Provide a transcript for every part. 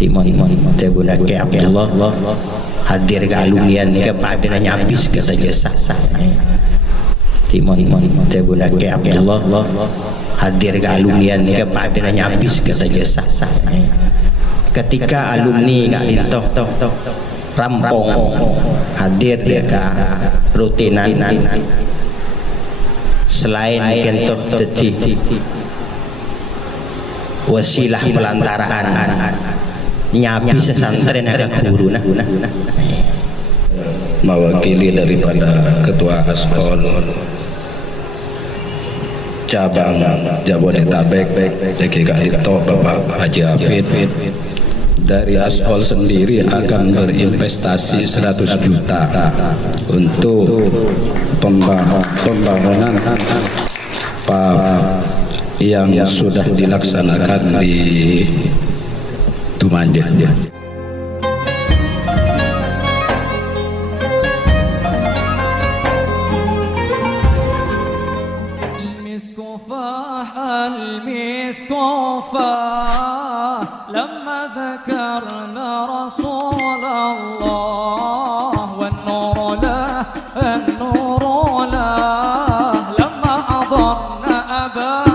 timon tabuna ke Abdullah hadir ke alumni ni ke pada nyabis kata jasa timon tabuna ke Abdullah hadir ke alumni ni ke pada nyabis kata jasa ketika alumni kak lintoh rampong hadir dia ke rutinan selain kentoh teti wasilah pelantaraan nyabi sesantren ada guru mewakili daripada Ketua Aspol cabang Jabodetabek DKI Lito Bapak Haji Hafid. Dari Aspol sendiri akan berinvestasi 100 juta untuk pembangunan yang sudah dilaksanakan di Tumanja. لما ذكرنا رسول الله والنور له النور له لما حضرنا أبا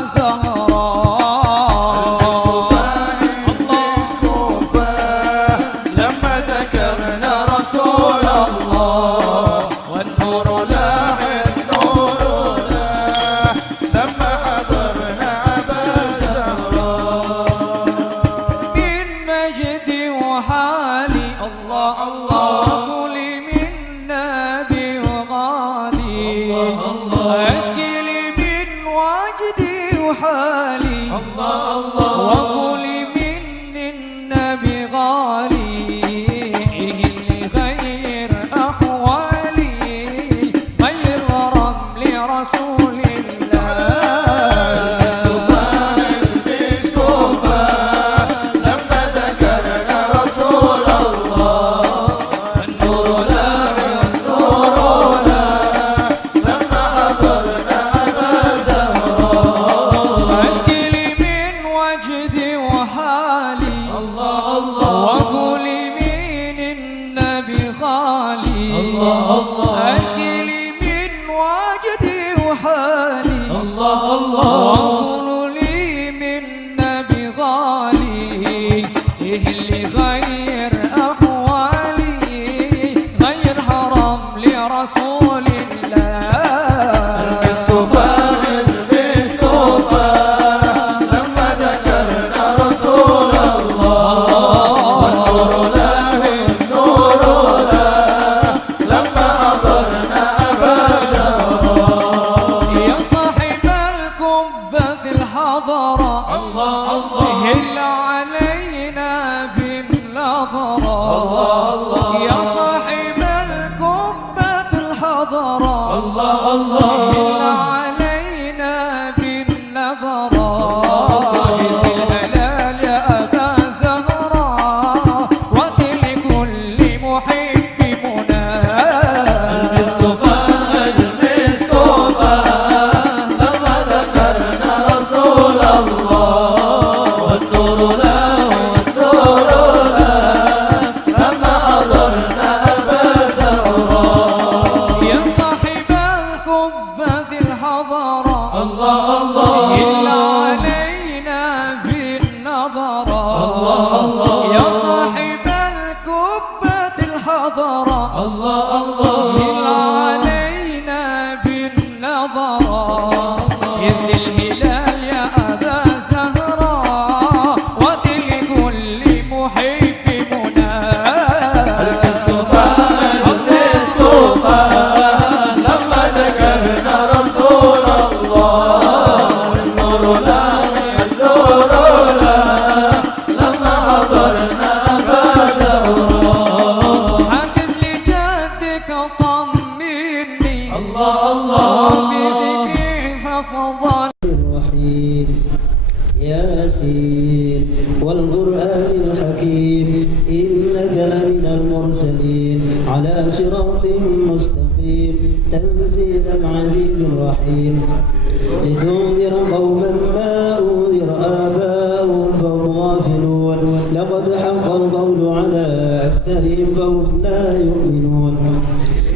لتنذر قوما ما أنذر آباؤهم فهم غافلون لقد وقد حق القول على أكثرهم فهم لا يؤمنون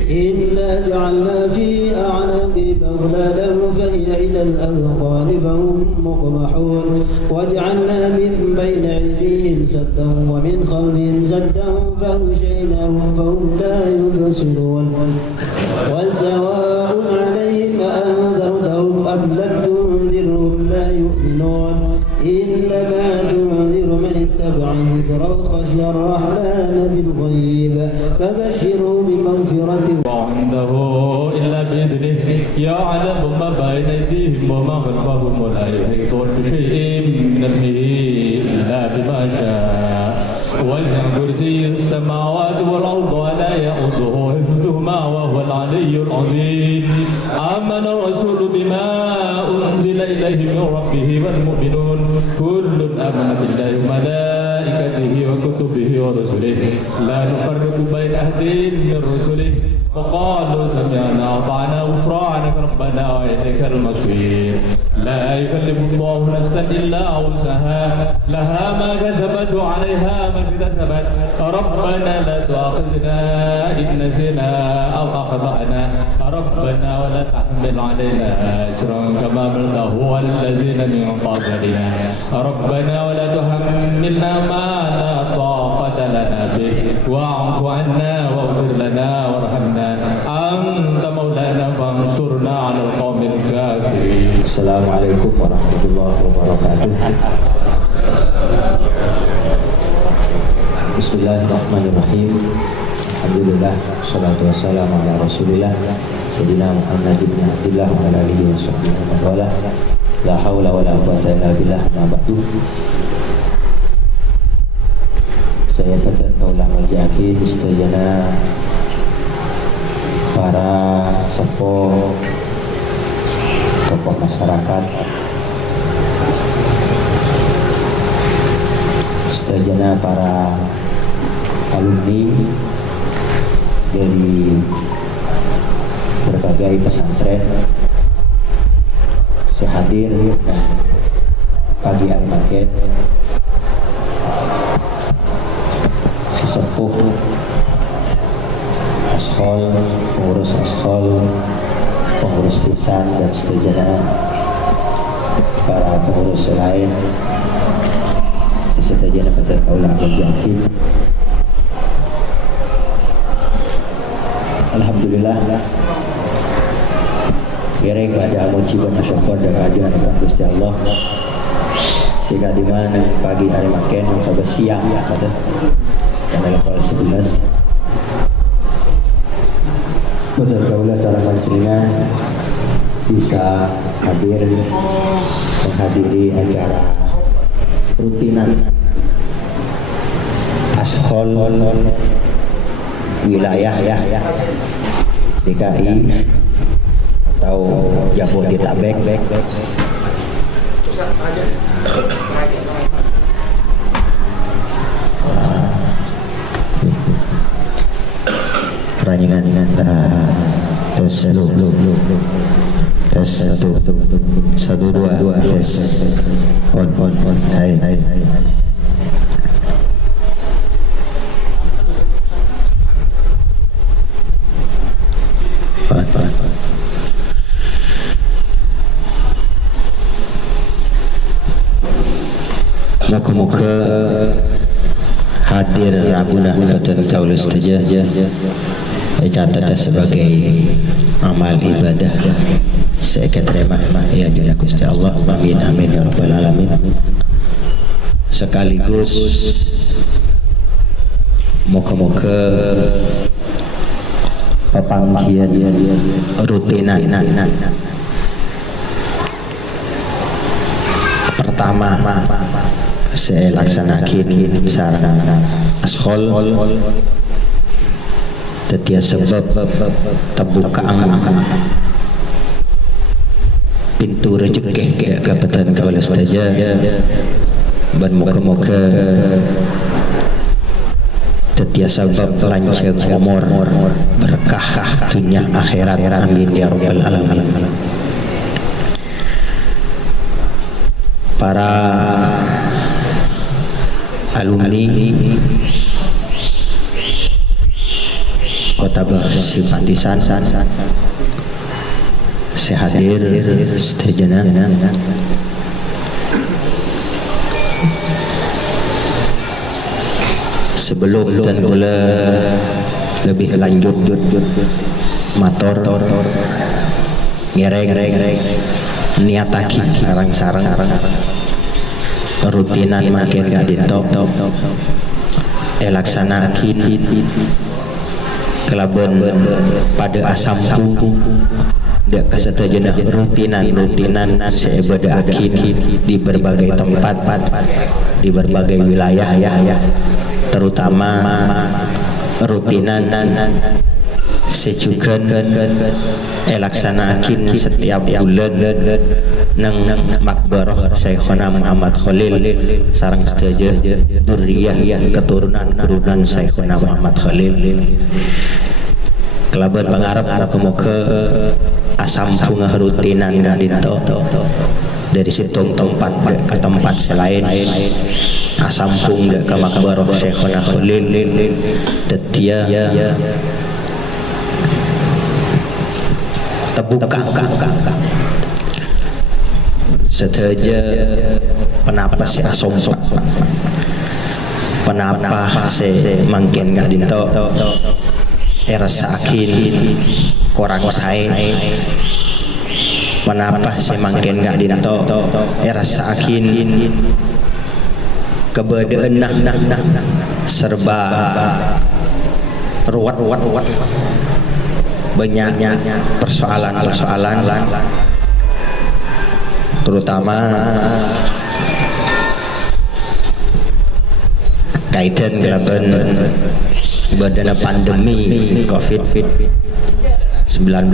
إنا جعلنا في أعناقهم أغلالا فهي إلى الأذقان فهم مقمحون وجعلنا من بين أيديهم سدا ومن خلفهم سدا فأغشيناهم فهم لا يبصرون وسواء عليهم أأنذرتهم أم لم تنذرهم لا يؤمنون إنما تنذر من اتبع الذكر وخشي الرحمن بالغيب فبشره بمغفرة عنده إلا بإذنه يعلم ما بين أيديهم وما خلفهم ولا يحيطون بشيء من علمه إلا بما شاء وسع كرسي السماوات والأرض ولا يؤوده حفظهما وهو العلي العظيم آمن الرسول بما أنزل إليه من ربه والمؤمنون كل آمن بالله وملائكته وكتبه ورسله لا نفرق بين أحد من رسله وقالوا سمعنا وأطعنا غفرانك ربنا وإليك المصير لا يكلف الله نفسا إلا وسعها لها ما كسبت وعليها ما اكتسبت ربنا لا تؤاخذنا إن نسينا أو أخطأنا ربنا ولا تحمل علينا إصرا كما حملته على الذين من قبلنا ربنا ولا تحملنا ما لا طاقة لنا به واعف عنا واغفر لنا وارحمنا أنت مولانا فانصرنا على القوم الكافرين. Assalamualaikum warahmatullahi wabarakatuh. Bismillahirrahmanirrahim. Alhamdulillah, salatu wassalamu ala rasulillah Sayyidina Muhammad ibn Abdillah wa ala alihi wa sahbihi wa wala. La hawla wa la quwwata illa billah, ma ba'du. Saya kata kaulah majiakin istajana para sepuh tokoh masyarakat, istajana para alumni dari berbagai pesantren sehadir pagi hari market, sesepuh ashol, pengurus ashol, pengurus lisan dan seterusnya, para pengurus lain, seterusnya pada kaulah berjaki. Alhamdulillah, gereng pada mujiban syukur dan kehadiran Gusti Allah. Sehingga di mana pagi hari makan atau siang kata dan level 11 betul kaulah salah pancingan bisa hadir menghadiri acara rutinan ashol wilayah DKI atau Jabodetabek. Peranyangan tes tes 1 2 tes on hai. Muka-muka hadir Rabuna Fatan Kaul Istaja catat sebagai amal ibadah saya terima ya juga Gusti Allah. Amin amin ya rabbal alamin. Sekaligus muka-muka pepanggian rutinan pertama saya laksanakan sarana ashol tetia sebab terbuka pintu rezeki ke Kabupaten Kaul Istaja dan moga-moga tetia sebab lancar umur berkah dunia akhirat. Amin ya rabbal alamin. Para alumni kota bersimpatisan sehadir setejana sebelum dan pula lebih lanjut motor ngereng niataki sarang rutinan makin gak ditop elaksanakin kelaban pada asamku dak kasetejana rutinan seebada akin di berbagai tempat di berbagai wilayah terutama rutinan secukan elaksanakin setiap bulan nang makbarah Syekhona Muhammad Khalil sareng seteja duriyah keturunan Syekhona Muhammad Khalil kelaban pangarep muka asam bunga rutinan gadito dari situ tempat ke tempat selain asam bunga ke makbarah Syekhona Khalil tetia terbuka seteja penapa si asompak penapa si mangkin gak dinto rasa akin korang saya penapa si mangkin gak dinto rasa akin kebedaan serba ruwat banyaknya persoalan terutama kaitan kelaban badana pandemi COVID-19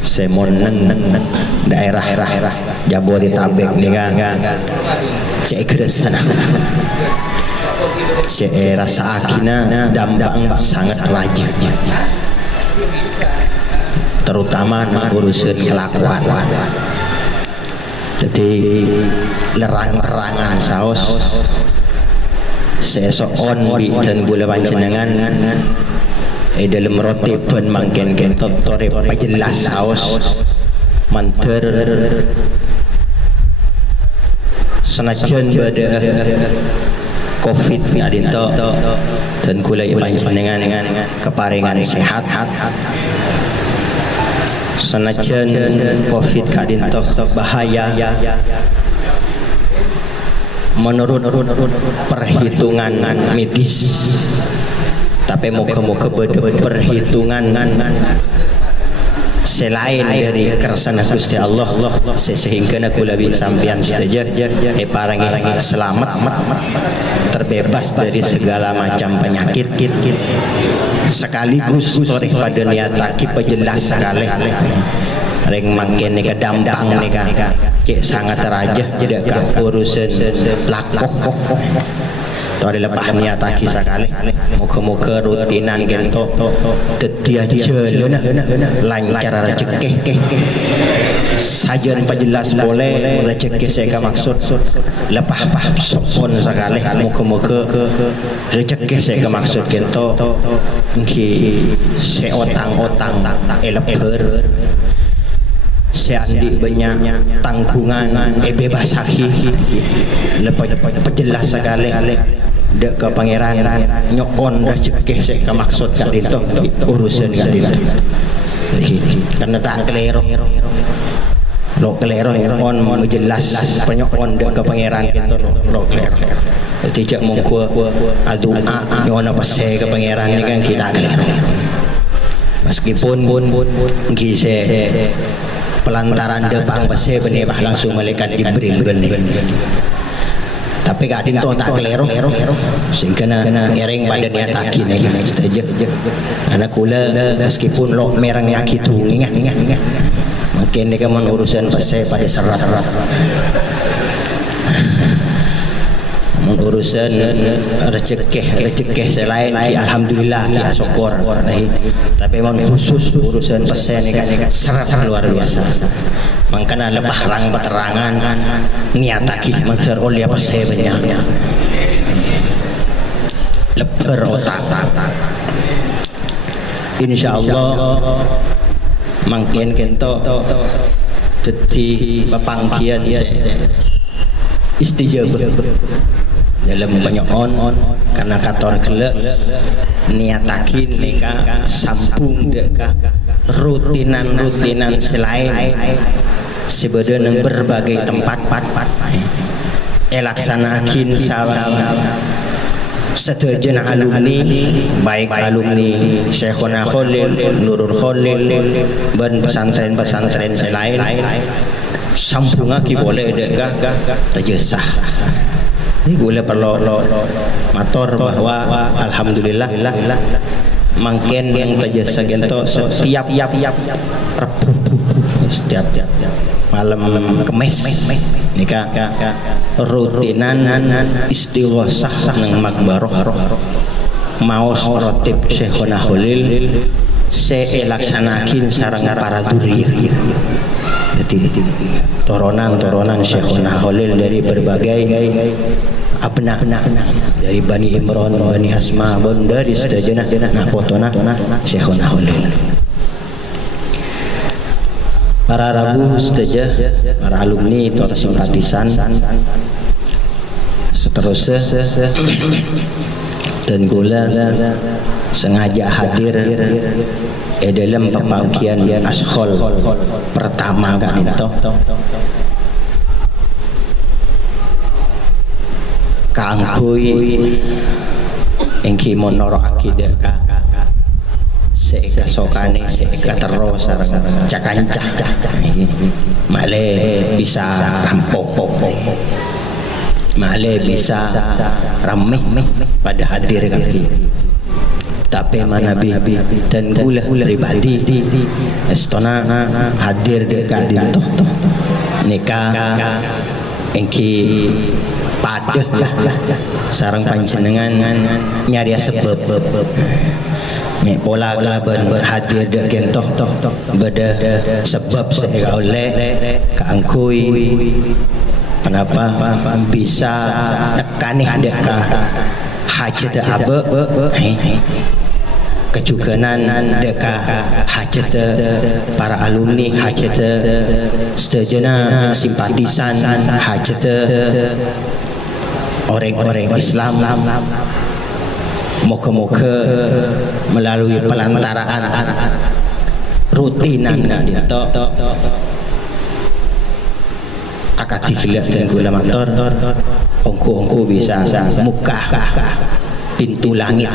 semon daerah Jabodetabek ni kan cek keresan cek rasa akina dampang sangat rajin terutama urusan kelakuan jadi lerang-lerangan saos sesoon bi dan gula panjenengan dalam roti pun mangken tore pajelas saos manter senajan pada COVID adinto dan gula panjenengan keparingan sehat senajan COVID kadinto bahaya menurut perhitungan medis tapi moga-moga perhitungan selain dari kersana Gusti Allah sehingga aku lebih sampian saja parangi selamat terbebas dari segala macam penyakit sekaligus toreh pada niataki pejelas sekali reng makin nika dampang nika cek sangat raja tidak ka urusan lakoh tore lepas niataki sekali muka-muka rutinan gento tetia jalan lancar rezeki sajan pejelas boleh rezeki saya maksud lepas sopon sekali muka-muka rezeki saya maksud gento ki seotang-otang eleper seandi banyak tanggungan bebas haki lepas pejelas sekali dek ke pangeran nyokon dah cekeh saya maksud kat itu urusan kat itu karena tak kelero lo kelero on menjelas penyokon dek ke pangeran itu lo kelero tidak mungku adua nyona pasai ke pangeran ni kan kita kelero meskipun kise pelantaran depan pasai benebah langsung malaikat Jibril benih tapi gak dinto tak kelero sehingga ngereng pada niat aki ni setuju anak kula meskipun lo merang aki tu ingat mungkin ni kan urusan pasai pada serap urusan rezeki selain alhamdulillah kita syukur tapi memang khusus urusan pasai ni kan serap luar biasa makanya lepas rang peterangan niat aki mencer oleh pasai banyak lebar otak. Insyaallah mangken kento dadi pepanggian istijabah dalam penyoon karena katon gelek niatakin neka sambung deka rutinan selain sebenarnya berbagai tempat laksanakin sarang sedaya alumni baik alumni Syekhona Khalil, Nurul Khalil dan pesantren-pesantren selain sambung lagi boleh deka terjesah. Ini gue perlu matur bahwa alhamdulillah mangken yang terjasa gento setiap Rabu setiap malam Kemis nika rutinan istighosah nang makbaroh maos rotib Syekhona Khalil laksanakin sarang para duriyah. Jadi toronan Syekhona Khalil dari berbagai abna dari Bani Imran, Bani Asma, dari sedajana nakotona Syekhona Khalil. Para rabu sedaja, para alumni, para simpatisan, seterusnya dan gula sengaja hadir dalam pepanggian ashol pertama kan itu kaangkuy engki monoro akidah ka seeka sokane seeka terus sareng cakancah male bisa rampok male bisa rameh pada hadir kaki tapi mana bibi dan gula pribadi estona hadir dekat dinto nikah engki padah sarang panjenengan nyari sebab nek pola kelaban berhadir dek gentoh beda sebab saya oleh keangkui kenapa bisa nekanih deka hajat abe kejuganan deka hajat para alumni hajat sedajana simpatisan hajat orang-orang Islam moga-moga melalui pelantaraan rutinan dito akad digelak dan gula motor ongko bisa muka pintu langit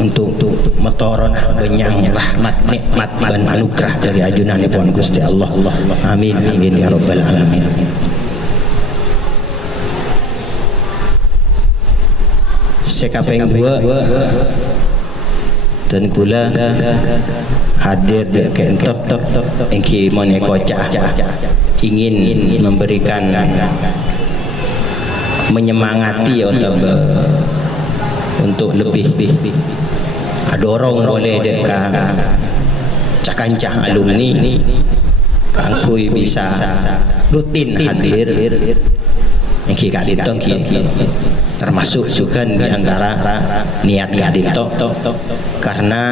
untuk metoron benyang rahmat nikmat dan anugerah dari ajunanipun Gusti Allah. Amin amin ya rabbal alamin. Sekapeng dua dan gula hadir di kentok engki mone kocak ingin memberikan menyemangati atau untuk lebih dorong oleh deka cakancah alumni kangkui bisa rutin hadir engki kaditong termasuk juga di antara niat kadito karena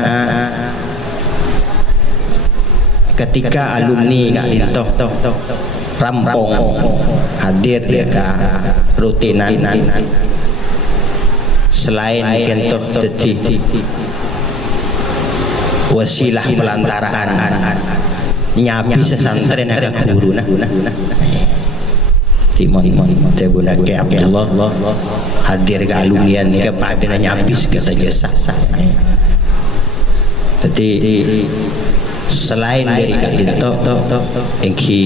ketika alumni kadito rampung hadir dia ke rutinan selain kentok jadi wasilah pelantaraan nyabi sesantren ada guru timon tebuna ke Allah hadir ke alumni ni kepada nyabis kata jasa. Jadi selain dari kadito engki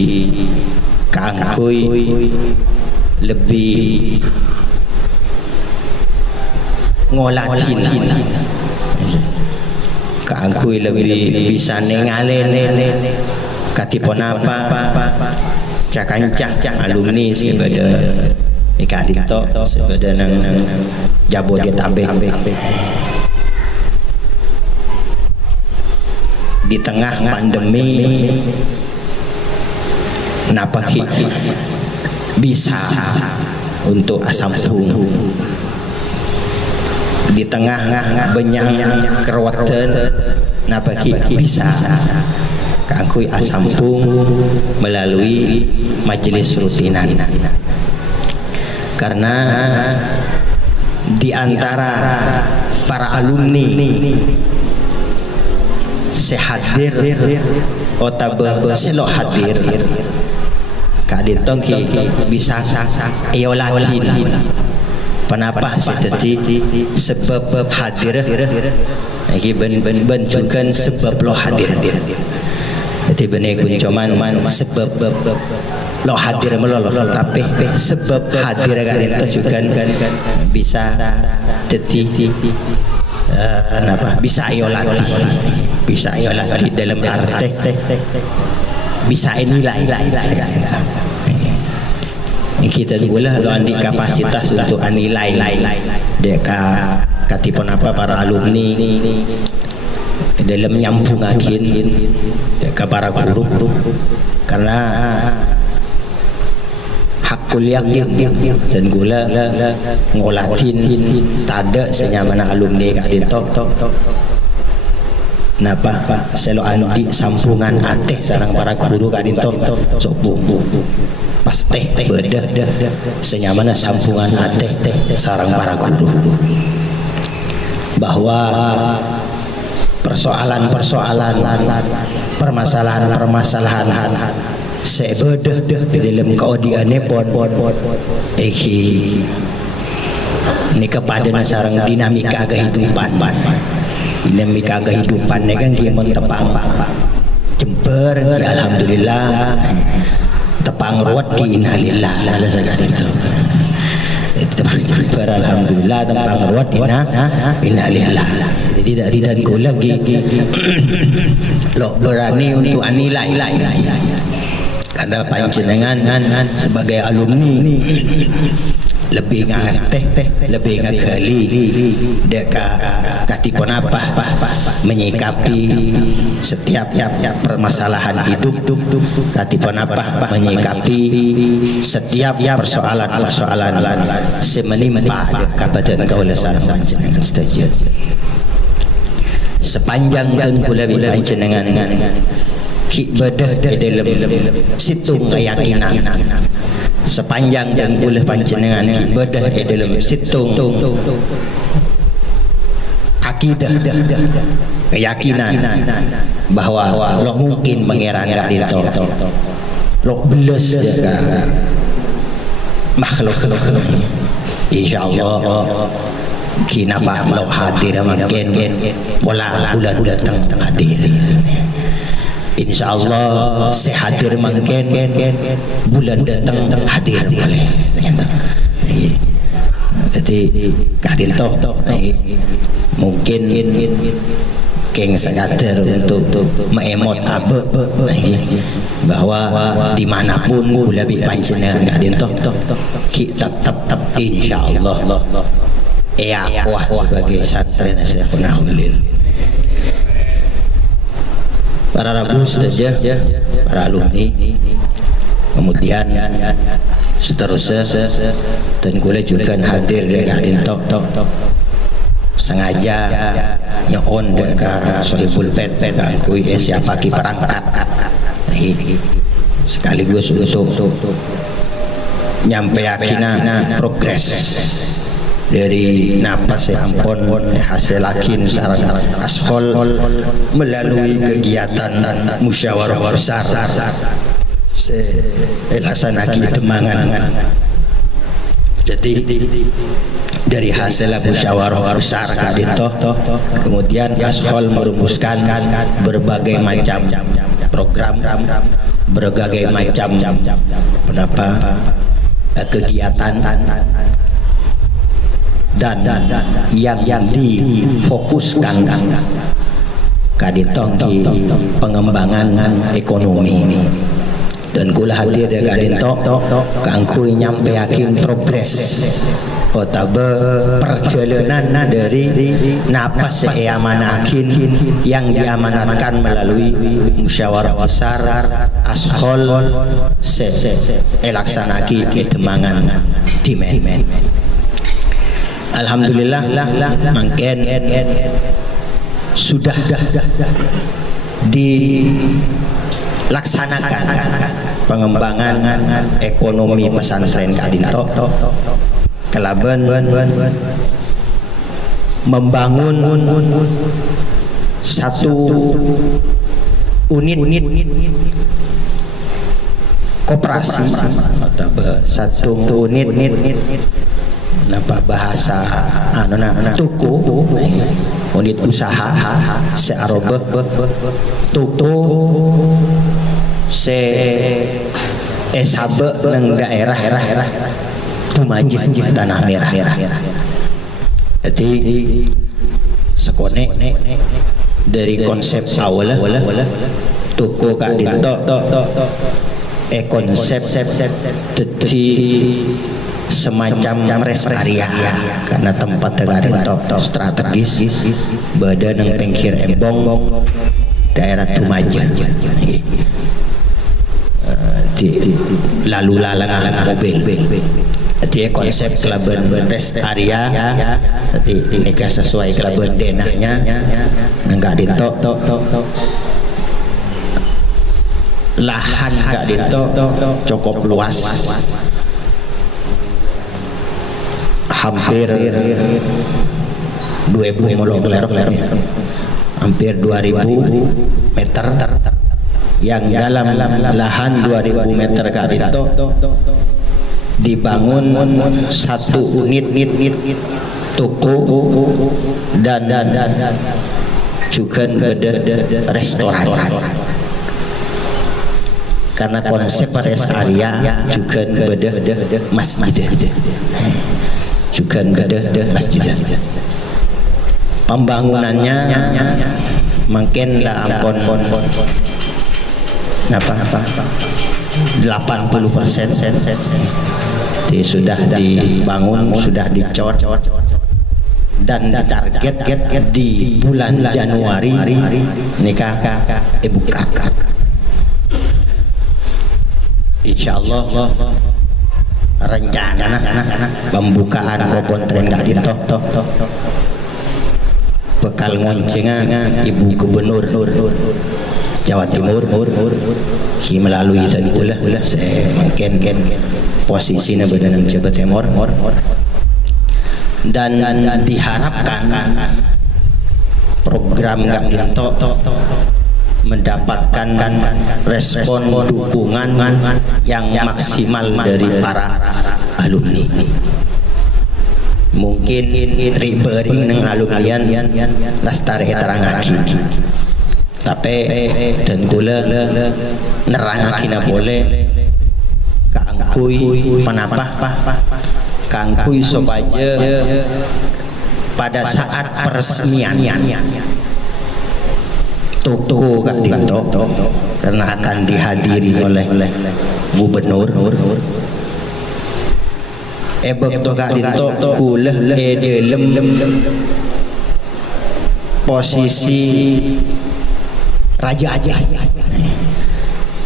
kaangkuy lebih ngolatin kaangkuy lebih bisa nengalen katipon apa cakancah alumni sebeda ikadito sebeda nang Jabodetabek di tengah pandemi napaki bisa untuk asam pung di tengah benyang keruatan napa bisa kangkui asampung melalui majelis rutinan. Karena di antara para alumni sehadir atau selok hadir kadin tongki bisa eolatin kenapa seperti sebab hadir lagi bencukan sebab lo hadir jadi benih kuncuman sebab lo hadir melolo tapi sebab hadir kadin juga bisa jadi bisa eolati dalam arti bisa nilai kita juga lo andi kapasitas untuk nilai deka katipun apa para alumni dalam nyambungakin deka para guru karena hakul yakin dan gula ngolatin tada senyamana alumni kadin tok napa selo andi sampungan ateh sarang para guru kadin tok sobung pasti beda senyamana sampungan ateh sarang para guru bahwa persoalan-persoalan permasalahan sebeda dalam keodiane pon ini kepada sarang dinamika kehidupan kan gimana tepang jember alhamdulillah tepang ruwet ki innalillah ala sagala itu tepang jember alhamdulillah tepang ruwet innalillah jadi dari dan ku lagi lo berani untuk nilai karena panjenengan sebagai alumni lebih ngerti lebih ngegali deka katipun apa menyikapi setiap permasalahan hidup katipun apa menyikapi setiap persoalan semenimpa kepada kaula sareng panjenengan saja sepanjang dan kula panjenengan ki bedah dalam situng keyakinan sepanjang dan boleh panjenengan ibadah di dalam situng akidah keyakinan bahwa lo mungkin pangeran kadito lo beles makhluk insyaallah kinapa lo hadir makin pola bulan datang hadir insyaallah sehadir mungkin bulan datang hadir boleh jadi kadin toh mungkin keng sadar untuk memot abe bahwa dimanapun bulabi panjenengan kadin toh kita tetap insyaallah kuah sebagai santri Syekhuna Khalil. Para rabu saja, para alumni, kemudian seterusnya dan kula juga hadir dari kadin tok sengaja nyon deka sohibul pet kui siapa ki perangkat sekaligus untuk nyampe yakina progres dari napas ampun hasil akin sarang ashol melalui kegiatan musyawarah besar laksanakan temangan. Jadi dari hasil musyawarah besar kadito kemudian ashol merumuskan berbagai macam program, berbagai macam kegiatan dan yang difokuskan kadito di pengembangan ekonomi dan kula hadir dari kadito kangkui nyampe yakin progres otabe perjalanan dari napas seamanakin yang diamanatkan melalui musyawarah besar ashol elaksanaki kedemangan dimen. Alhamdulillah mangken sudah dilaksanakan pengembangan ekonomi pesantren Kak Dinto kelaban membangun satu unit koperasi atau satu unit napa bahasa toko unit usaha searobe toko se esabe nang daerah Tumajeh Tanah Merah. Jadi sekone dari konsep awal toko Kak Dinto konsep jadi semacam rest area karena tempat Kak Dinto strategis badan yang pinggir embong daerah Tumajeh lalu lalang mobil. Jadi konsep kelaban rest area jadi ini sesuai kelaban denahnya Kak Dinto lahan Kak Dinto cukup luas hampir 2000 hampir 2000 meter yang dalam lahan 2000 meter Kak Dinto dibangun satu unit toko dan juga ada restoran karena konsep rest area juga ada masjid juga ada masjid. Pembangunannya makin lah ampun 80% sudah dibangun, sudah dicor dan target di bulan Januari nikah ibu kakak. Insyaallah rencana pembukaan kontren Kak Dinto bekal ngoncengan Ibu Gubernur Jawa Timur si melalui tadi itulah saya mungkin posisinya benar Jawa Timur dan diharapkan program Kak Dinto mendapatkan respon dukungan yang maksimal dari para alumni. Mungkin ribering neng alumnian lastari terangaki tapi dan gula nerangakina boleh kangkui penapa kangkui sobaja pada saat peresmian toko Kak Dinto karena akan dihadiri oleh gubernur bekto Kak Dinto kulah dalam posisi raja aja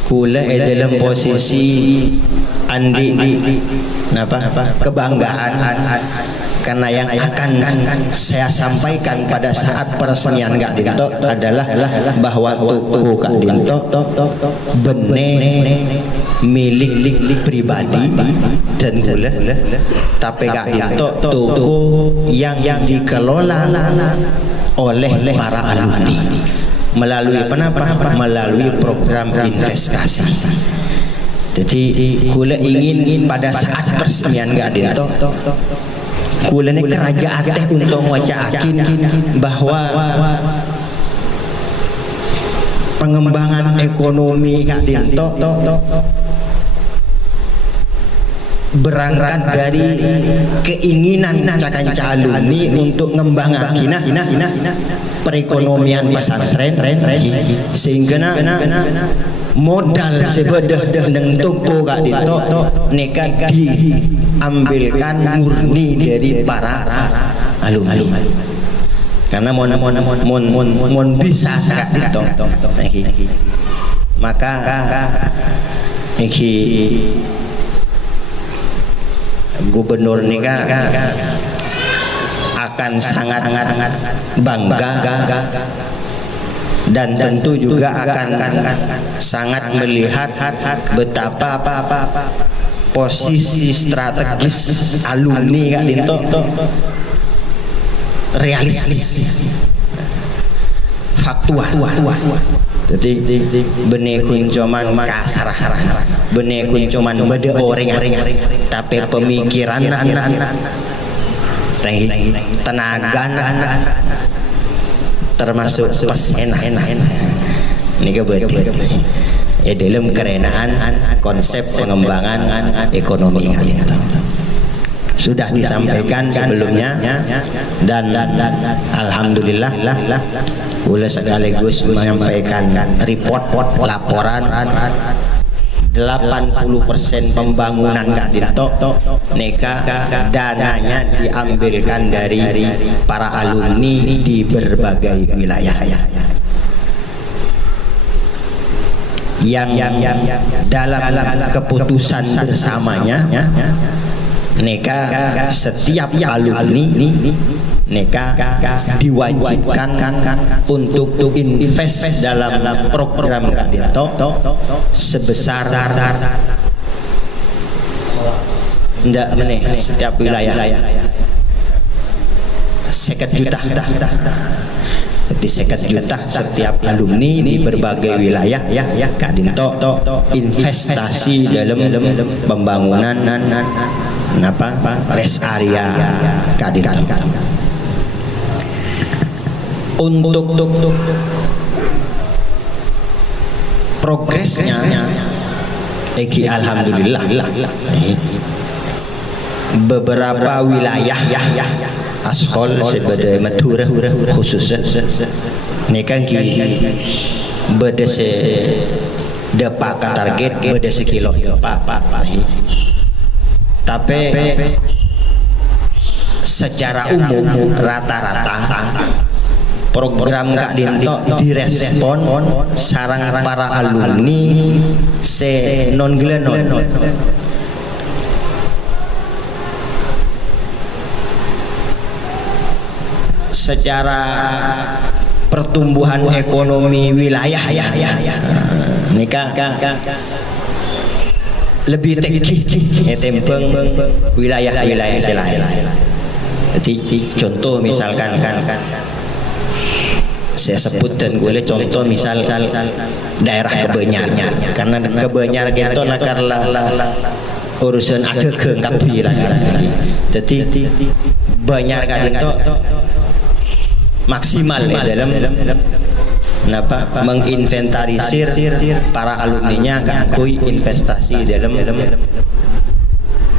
kula dalam posisi andi kebanggaan karena yang akan saya sampaikan pada saat peresmian Kak Dinto adalah bahwa toko Kak Dinto benih milik pribadi dan kula tapi Kak Dinto toko yang dikelola oleh para alumni melalui melalui program investasi. Jadi kula ingin pada saat peresmian Kak Dinto kula ini kerajaan teh untuk ngocaakin bahwa pengembangan ekonomi Kak Dinto berangkat dari keinginan cakanca alumni untuk ngembangakina perekonomian pesantren sehingga modal sebedah dengan toko Kak Dinto neka diambilkan murni dari para alumni karena mon bisa Kak Dinto maka gubernur neka akan sangat bangga dan tentu juga akan sangat melihat betapa posisi strategis alumni Kak Dinto realistis, faktual. Jadi benih kuncuman kasar, benih kuncuman beda orang, tapi pemikiran, tenaga, termasuk pesena. Ini kebetulan dalam kerenaan konsep pengembangan ekonomi kalian sudah disampaikan sebelumnya, dan alhamdulillah boleh sekaligus menyampaikan laporan 80% pembangunan Kak Dinto neka dananya diambilkan dari para alumni di berbagai wilayah yang dalam keputusan bersamanya neka setiap alumni neka diwajibkan untuk invest dalam program Kak Dinto sebesar ndak meneh setiap wilayah 50 juta. Jadi 50 juta setiap alumni di berbagai wilayah Kak Dinto investasi dalam pembangunan rest area Kak Dinto. Untuk progresnya alhamdulillah beberapa wilayah Ashol sebagai Madura khususnya ini kan beda se depak ke target beda sekilo tapi secara umum rata-rata program Kak Dinto direspon sarang para alumni se non glenon secara pertumbuhan ekonomi wilayah nikah lebih tinggi tempeng wilayah-wilayah selain. Jadi contoh misalkan saya sebutkan boleh contoh misal daerah Kebenyar, karena Kebenyar gitu karena urusan ada kengkapi lagi. Jadi Benyar Kak Dinto maksimal dalam menginventarisir para alumninya keakui investasi dalam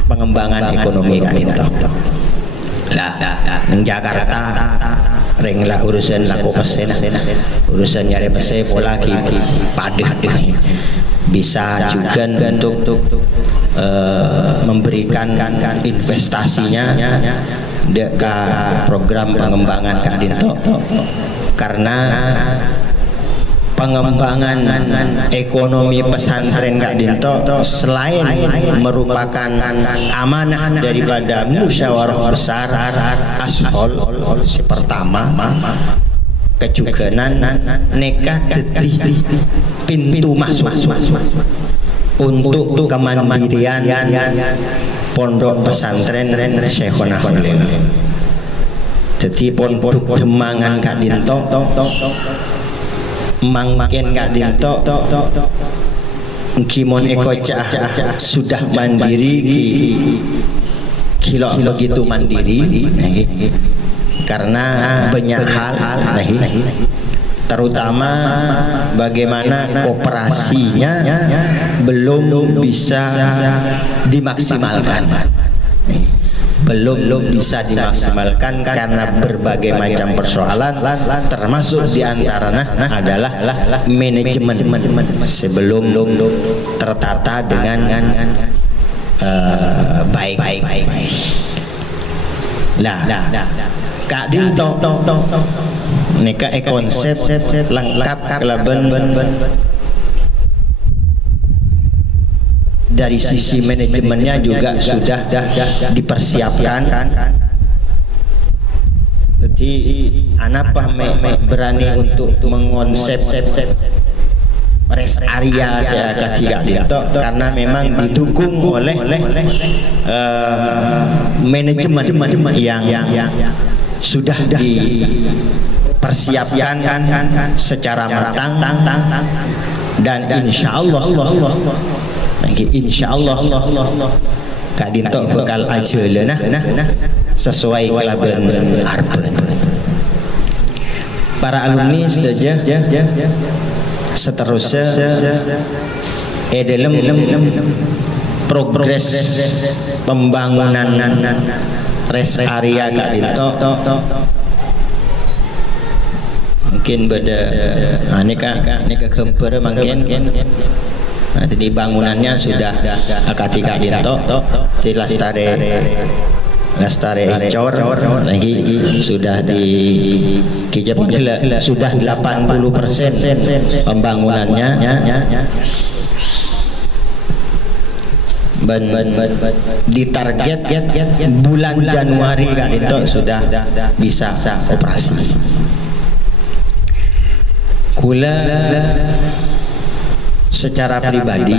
pengembangan ekonomi Kak Dinto. Lah nang Jakarta renglah urusan laku pesen, urusan nyari pesen pola kiki padat bisa juga untuk memberikan investasinya ke program pengembangan Kak Dinto, karena pengembangan ekonomi pesantren Kak Dinto selain merupakan amanah daripada musyawarah besar Ashol pertama kejuganan nekah tetih pintu masuk untuk kemandirian pondok pesantren Syekhona Khalil. Jadi pondok Demangan Kak Dinto mangkin Kak Dinto Kimon Eko Cah sudah mandiri kilo begitu mandiri karena banyak hal terutama bagaimana kooperasinya belum bisa dimaksimalkan, belum bisa dimaksimalkan karena berbagai macam persoalan, termasuk diantaranya adalah manajemen sebelum tertata dengan baik. Nah, Kak Dinto neka konsep lengkap kelaban dari sisi manajemennya juga sudah dipersiapkan Jadi anapa berani untuk mengonsep rest area saya kacik itu karena memang didukung oleh manajemen yang sudah dipersiapkan secara matang dan insya Allah Kak Dinto bakal aja nah sesuai kelaban arben. Para alumni saja seterusnya dalam progres pembangunan rest area Kak Dinto mungkin beda ini kemper mungkin jadi bangunannya sudah akati Kak Dinto di Lestari Ecor lagi sudah di Kijap sudah 80% pembangunannya ditarget bulan Januari Kak Dinto sudah bisa operasi. Kula secara pribadi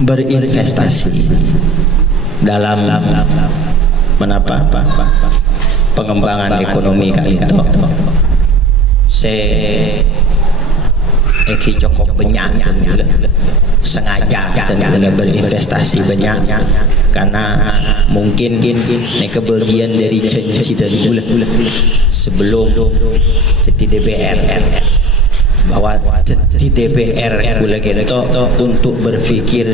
berinvestasi dalam pengembangan ekonomi Kak Dinto. Eki cukup banyak sengaja berinvestasi banyak karena mungkin ini kebagian dari janji dan sebelum jadi DPR bahwa di DPR Kula Gento untuk berpikir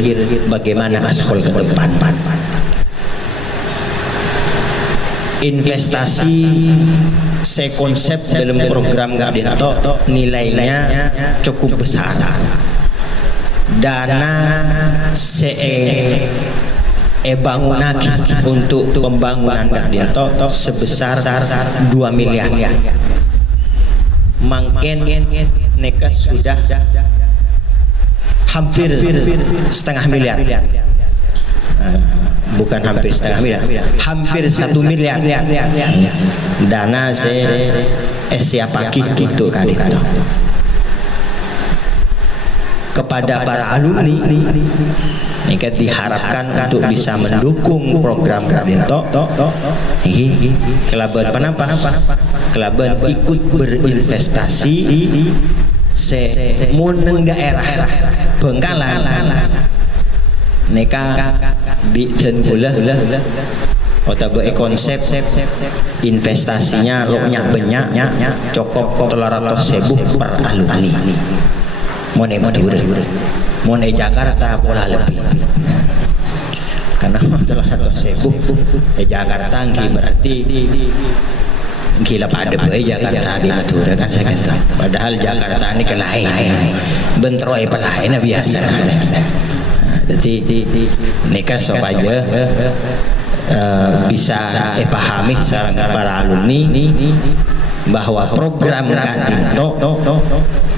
bagaimana aspal ke depan. Investasi saya konsep dalam program Kak Dinto nilainya cukup besar. Dana bangunaki untuk pembangunan Kak Dinto sebesar 2 miliar. Mungkin neka sudah hampir setengah miliar. Bukan hampir setengah miliar, hampir 1 miliar dana siapa gitu Kak Dinto. Kepada para alumni ini diharapkan untuk bisa mendukung program Kak Dinto. Kelaban kenapa? Kelaban ikut berinvestasi semuneng daerah Bengkalan neka bikin gula atau konsep investasinya loknya banyak cukup 300.000 per alumni mau Jakarta pola lebih karena 300.000 Jakarta berarti gila pada Jakarta di Madura kan saya kata padahal Jakarta ini kelain bentroi pelain biasa jadi nikah sopaja bisa pahami sarang para alumni bahwa program Kak Dinto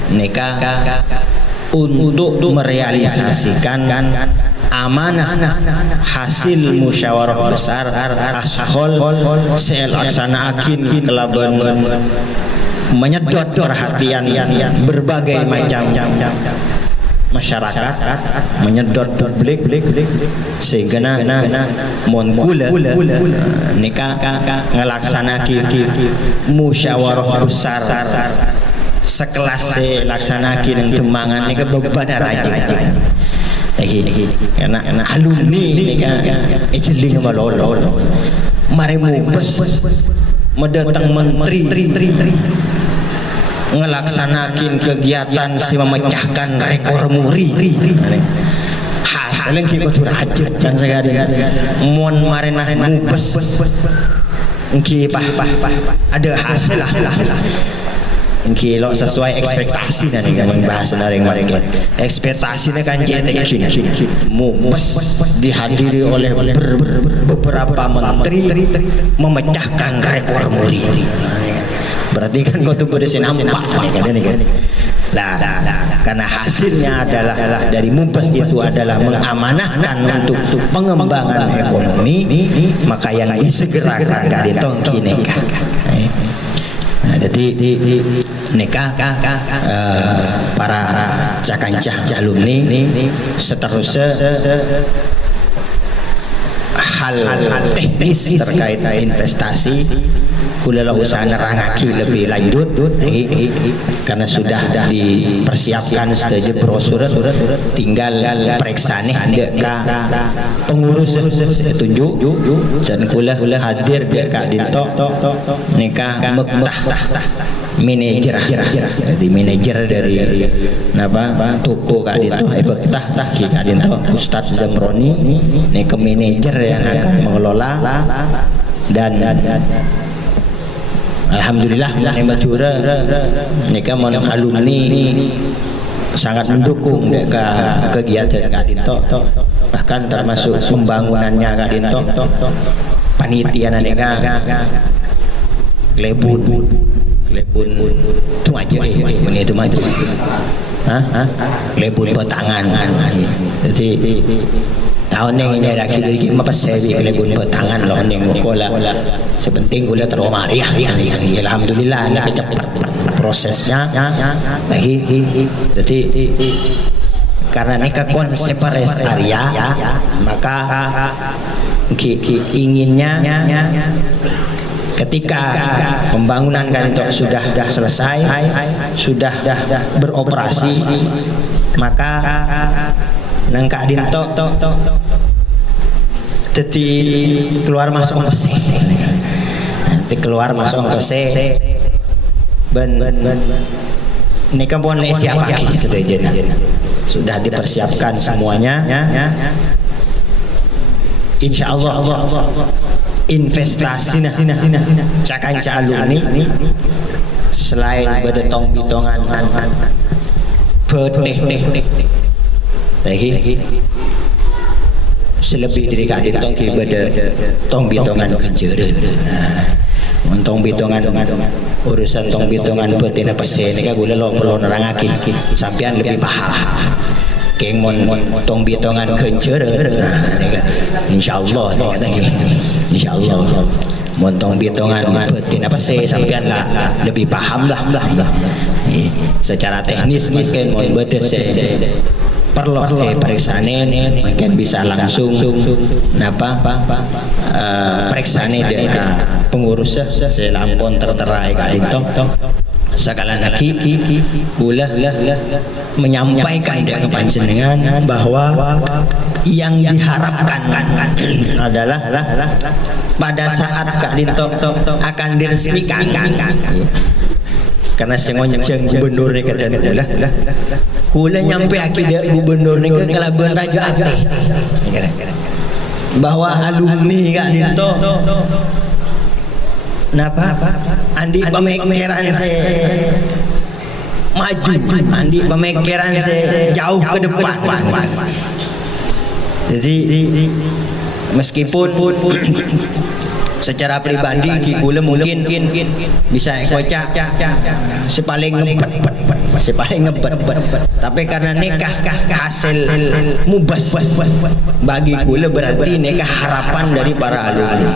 nikah untuk merealisasikan amanah hasil musyawarah besar ashol saya laksanakan kelaban menyedot perhatian berbagai macam masyarakat, menyedot publik sehingga mon kula nikah ngelaksanakan musyawarah besar sekelas laksanakan yang tembangan nikah beban raja karena alumni nikah ejeling malolo mari mubes mendatang menteri ngelaksanakan kegiatan si memecahkan rekor muri hasilnya kita tuh rajin kan sekali mon marenah mubes ada hasil lah kilo sesuai ekspektasi nanti kan bahasa dari market ekspektasinya kan cetek kini mubes dihadiri oleh beberapa menteri memecahkan rekor muri berarti kan kau tuh berdesin nampak kan Lah, karena hasilnya adalah dari mubas itu adalah mengamanahkan untuk pengembangan ekonomi, maka yang disegerakan gak ditongki nikah. Nah, jadi nikah para cakancah alumni seterusnya hal teknis terkait investasi kula usah nerangake lebih lanjut karena sudah dipersiapkan stage brosur, tinggal periksa nih ka pengurus tunjuk dan kula hadir biar Kak Dinto nikah mektah manajer, jadi manajer dari apa toko Kak Dinto mektah Kak Dinto Ustadz Zamroni nih ke manajer yang akan mengelola dan alhamdulillah nikmat jura nikah mon alumni sangat mendukung kegiatan Kak Dinto, bahkan termasuk pembangunannya Kak Dinto, panitia nikah Klebun itu aja itu maju Klebun Petangan. Jadi tahun ini lagi dari kita pasewi Klebun Petangan loh ning kola sepenting gula teromari ya alhamdulillah ini cepat prosesnya lagi. Jadi karena nikah konsep rest area maka inginnya ketika pembangunan kantor sudah selesai, sudah beroperasi, maka nang Kak Dinto jadi keluar masuk ke keluar masuk ke ben nikah pun siap lagi sudah dipersiapkan semuanya. Insya Allah investasi cakanca alumni selain bedetong bitongan selebih dari Kak Dinto ki beda tong bitongan kenjeureun tong bitongan urusan tong bitongan betina pesen ini gula lo perlu nerangake sampean lebih paham keng mon tong bitongan kenjeureun insyaallah insyaallah montong bitongan betina pesen sampean lah lebih paham lah secara teknis mungkin mon beda perlu periksane mungkin bisa langsung periksane dari pengurus selampun tertera Kak Dinto sekalian lagi kula menyampaikan dengan panjenengan bahwa yang diharapkan adalah pada saat Kak Dinto akan diresmikan karena sengonceng gubernur ni kata lah kula nyampe akidah gubernur ni ke Kelabuan Raja Aceh bahwa alumni Kak Dinto napa andi pemikiran saya maju, andi pemikiran saya jauh ke depan. Jadi meskipun secara pribadi kula mungkin bisa kocak sepaling ngebet tapi karena nikah hasil mubas bagi kula berarti nikah harapan dari para alumni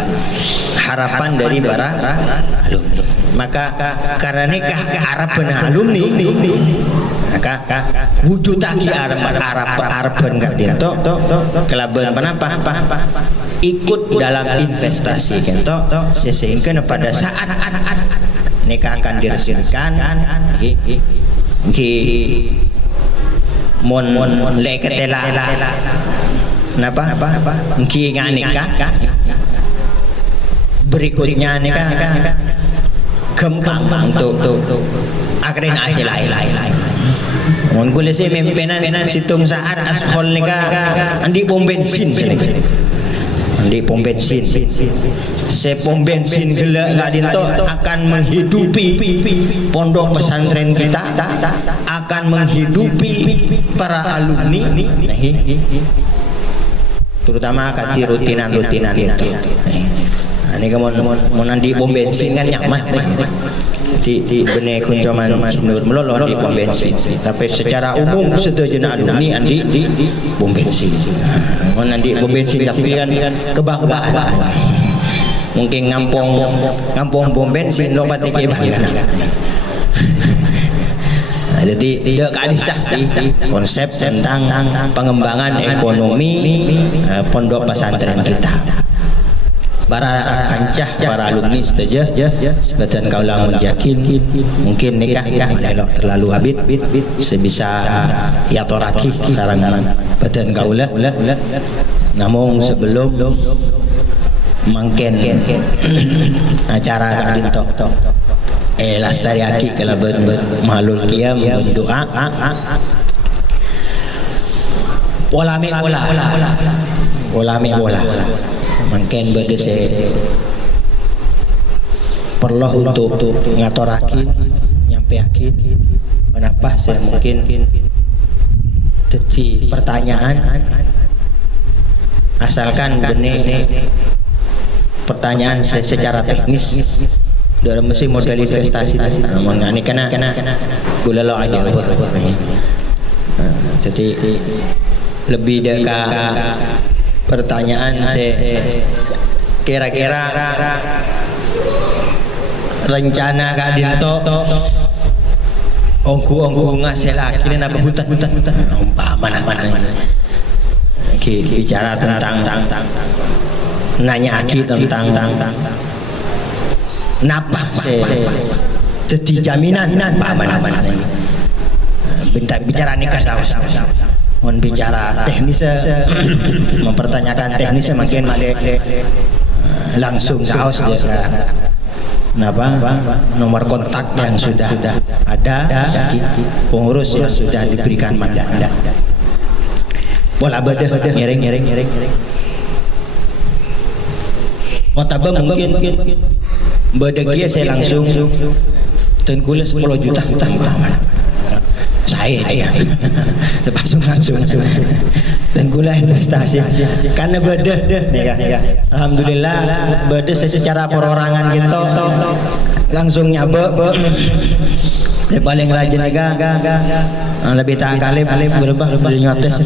maka karena nikah harapan alumni maka wujud lagi harapan Kak Dinto Kelabuan kenapa ikut dalam investasi Dinto sehingga pada saat nikah akan diresmikan mon leketela napa ki nikah berikutnya nikah gampang untuk akreditasi lain mon kula se mempenan situng saat askol nikah andi pom bensin di pom bensin pom bensin gila Kak Dinto akan menghidupi pondok pesantren kita, akan menghidupi para alumni terutama kaji rutinan itu Ini kamu mau nanti pom bensin kan nyaman. Di benih kuncaman sinur melolong di pom bensin. Tapi secara umum setujuan alumni andi di pom bensin. Mau nanti pom bensin tapi kan kebanggaan. Mungkin ngampung pom bensin lompat ke bangga. Jadi tidak kadisah sih konsep tentang pengembangan ekonomi pondok pesantren kita. Para kancah, para alumni saja sebagian kaulah menjakin mungkin nikah melelok terlalu habit sebisa ya toraki sarang badan kaulah. Namun sebelum mangken acara kadintok lastari aki kalau bermalul kiam berdoa pola mungkin berdese perlu untuk ngatorakin nyampe yakin kenapa saya mungkin jadi pertanyaan asalkan benih pertanyaan secara teknis dalam mesti model investasi namun ini kena gula lo aja jadi lebih dekat pertanyaan kira-kira rencana Kak Dinto ongku ngasih lagi ini apa hutan mana bicara tentang nanya aki tentang napa jadi jaminan mana bicara nikah saus mohon bicara teknis mempertanyakan teknis makin langsung saus dia napa nomor kontak yang sudah ada pengurus yang sudah diberikan mandat pola bedah ngiring Otaba mungkin bedegia saya langsung tengkulah 10 juta saya langsung tengkulah investasi karena beda alhamdulillah beda secara perorangan gitu langsung nyabek paling rajin lebih tak kalib berubah nyotes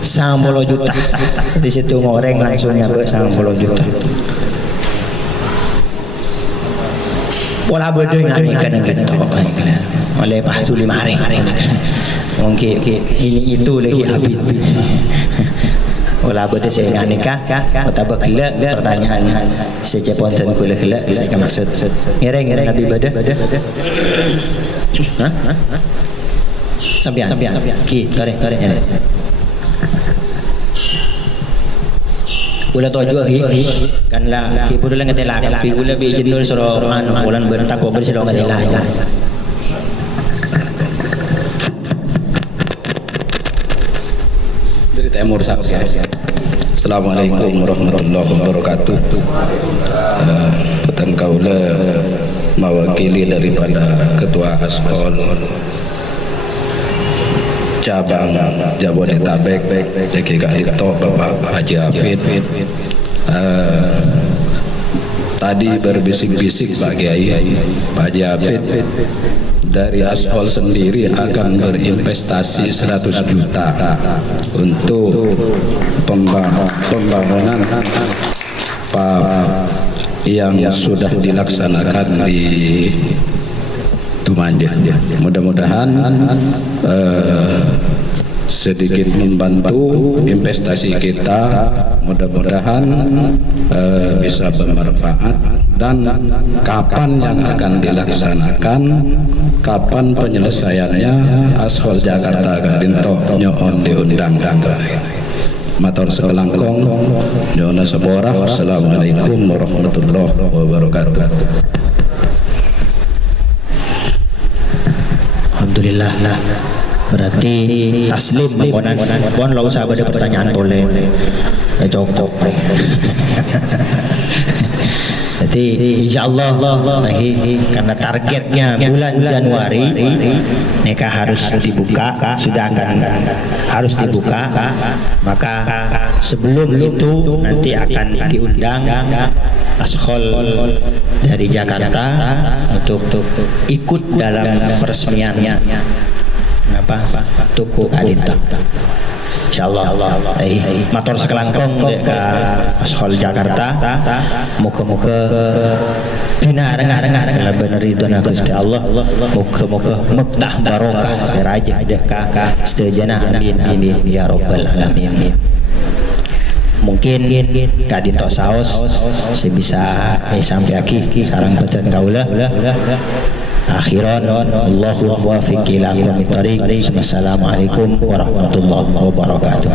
90 juta di situ ngoreng langsung nyabek 90 juta pola bodoh ini kan gitu oleh Pak Tuli Maring mungkin ini itu lagi habis pola bodoh saya nikah atau berkelak pertanyaan secepon dan kelak saya maksud ngereng Nabi bodoh sampian ki tore Ula tojo kan lah kibur lang ngatela kan pigula bi jenul soro ulan bentak kober siro ngatela dari Timur Saksa. Assalamualaikum warahmatullahi wabarakatuh. Petang kaula mewakili daripada Ketua Aspol cabang Jabodetabek Kak Dito Bapak Haji Hafid tadi berbisik-bisik Pak Kiai Pak Haji Hafid dari Aspol sendiri akan berinvestasi 100 juta untuk pembangunan yang sudah dilaksanakan di Tumanja. Mudah-mudahan sedikit membantu investasi kita, mudah-mudahan bisa bermanfaat. Dan kapan yang akan dilaksanakan, kapan penyelesaiannya, Aspol Jakarta Gadinto nyoon diundang dan terakhir matur sekelangkong nyona seborah. Assalamualaikum warahmatullahi wabarakatuh. Alhamdulillah lah berarti taslim bon lo usah ada pertanyaan boleh cukup Nanti insyaallah karena targetnya bulan Januari nikah harus dibuka, sudah akan harus dibuka, maka sebelum itu nanti akan diundang ashol dari Jakarta untuk ikut dalam peresmiannya Tuku Kadita. Insyaallah matur sekelangkong ke ashol Jakarta, muka-muka bina rengah-rengah kalau benar itu Gusti Allah, muka-muka muktah barokah serajah deka setejana, amin amin ya rabbal alamin. Mungkin kadito saos sebisa sampai aki sarang beten kaula akhiran Allahu muwaffiq ila aqwamit thariq. Wassalamualaikum warahmatullahi wabarakatuh.